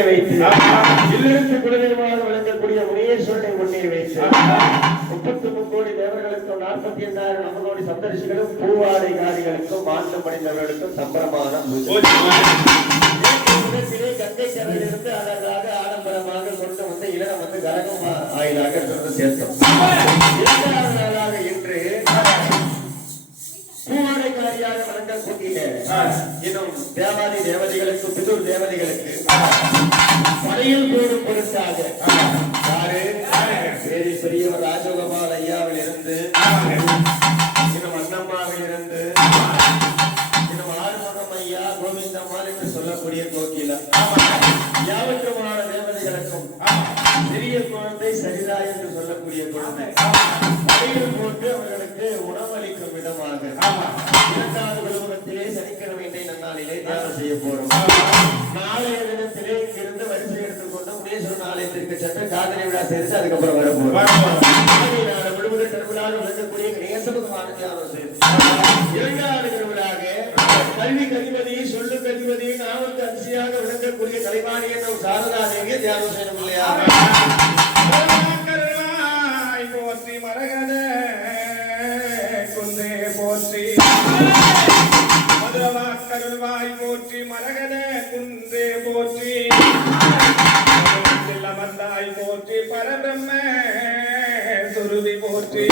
முன்னே வைத்து இல்லிருந்து குலதெய்வமாக விளங்கக்கூடிய முனீஸ்வரனை முன்னே வைத்து 33 கோடி தேவர்களுக்கும் 48,000 நமகோடி சப்தரிஷிகளும் பூவாடைகாரிகளுக்கும் மாற்றம் அடைந்தவர்களுக்கும் சம்பரமான கங்கை கரையிலிருந்து அழகாக ஆடம்பரமாக கொண்டு வந்து இளம் வந்து கரகம் ஆயிலாக சேர்த்தோம். இரண்டாவது நாளாக இன்று பூவாடைக்காரியாக வழங்கக்கூடிய இன்னும் தேவாதி தேவதைகளுக்கு பிதூர் தேவதைகளுக்கு படையில் போடும் பொருட்டாக யாரு பெரியவர் ராஜகோபால் ஐயாவில் இருந்து இன்னும் அண்ணம்மாவில் இருந்து இன்னும் ஆறுமுகம் ஐயா கோவிந்தம்மாள் என்று சொல்லக்கூடிய கோகிலா யாவற்றுமான தேவதைகளுக்கும் சிறிய குழந்தை சரிதா என்று சொல்லக்கூடிய குழந்தை படையில் போட்டு அவர்களுக்கு உணவளிக்கும் விதமாக இரண்டாவது விழுவத்திலே சனிக்கிழமை நன்னாளிலே தியானம் செய்ய போறோம். நாளைய தினத்திலே இங்கிருந்து வரிசை எடுத்துக்கொண்டு முனீஸ்வரன் ஆலயத்திற்கு சென்று காதலி விழா செய்து அதுக்கப்புறம் வரப்போறோம். விழுவதற்கு திருவிழாவில் விளக்கக்கூடிய நேசபகமான தியானம் செய்து இரண்டாவது திருவிழாக கல்வி கதிபதி சொல்லு கதிபதி நாமக்கு அதிசயாக விளங்கக்கூடிய கலைவாணி என்ற சாரதா தேவியை தியானம் செய்யணும் இல்லையா? போற்றி மரகத குந்தே போற்றி மதுரவாக்கருள்வாய் போற்றி மரகத குந்தே போற்றி செல்லமந்தாய் போற்றி பரபிரம்ம சுருதி போற்றி